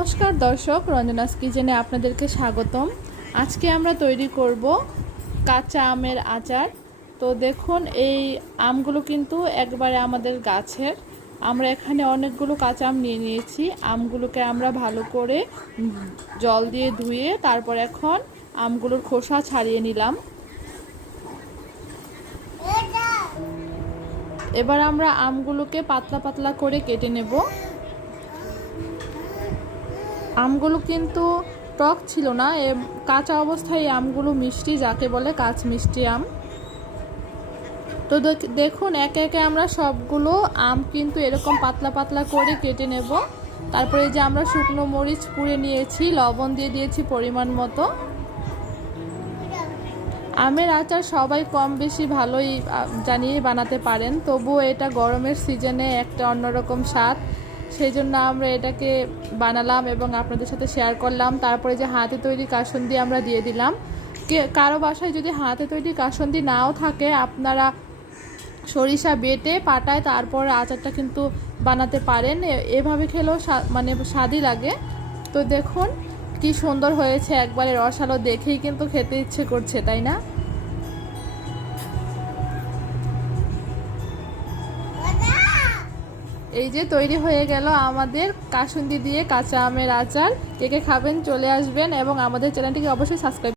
নমস্কার দর্শক, রঞ্জনাস কিচেনে আপনাদেরকে স্বাগতম। আজকে আমরা তৈরি করব কাঁচা আমের আচার। তো দেখুন, এই আমগুলো কিন্তু একবারে আমাদের গাছের। আমরা এখানে অনেকগুলো কাঁচা আম নিয়ে নিয়েছি। আমগুলোকে আমরা ভালো করে জল দিয়ে ধুয়ে তারপর এখন আমগুলোর খোসা ছাড়িয়ে নিলাম। এবার আমরা আমগুলোকে পাতলা পাতলা করে কেটে নেব। আমগুলো কিন্তু টক ছিল না, কাঁচা অবস্থায় আমগুলো মিষ্টি, যাকে বলে কাঁচ মিষ্টি আম। তো দেখুন, একে একে আমরা সবগুলো আম কিন্তু এরকম পাতলা পাতলা করে কেটে নেব। তারপরে যে আমরা শুকনো মরিচ পুড়ে নিয়েছি, লবণ দিয়ে দিয়েছি পরিমাণ মতো। আমের আচার সবাই কম বেশি ভালোই জানিয়ে বানাতে পারেন, তবুও এটা গরমের সিজনে একটা অন্যরকম স্বাদ। সেই জন্য আমরা এটাকে বানালাম এবং আপনাদের সাথে শেয়ার করলাম। তারপরে যে হাতে তৈরি কাসুন্দি আমরা দিয়ে দিলাম। কারো বাসায় যদি হাতে তৈরি কাসুন্দি নাও থাকে, আপনারা সরিষা বেটে পাটায় তারপর আচারটা কিন্তু বানাতে পারেন। এভাবে খেলেও মানে স্বাদই লাগে। তো দেখুন কি সুন্দর হয়েছে, একবারে রসালো, দেখেই কিন্তু খেতে ইচ্ছে করছে, তাই না? এই যে তৈরি হয়ে গেল আমাদের কাসুন্দি দিয়ে কাঁচা আমের আচার। কে কে খাবেন চলে আসবেন এবং আমাদের চ্যানেলটিকে অবশ্যই সাবস্ক্রাইব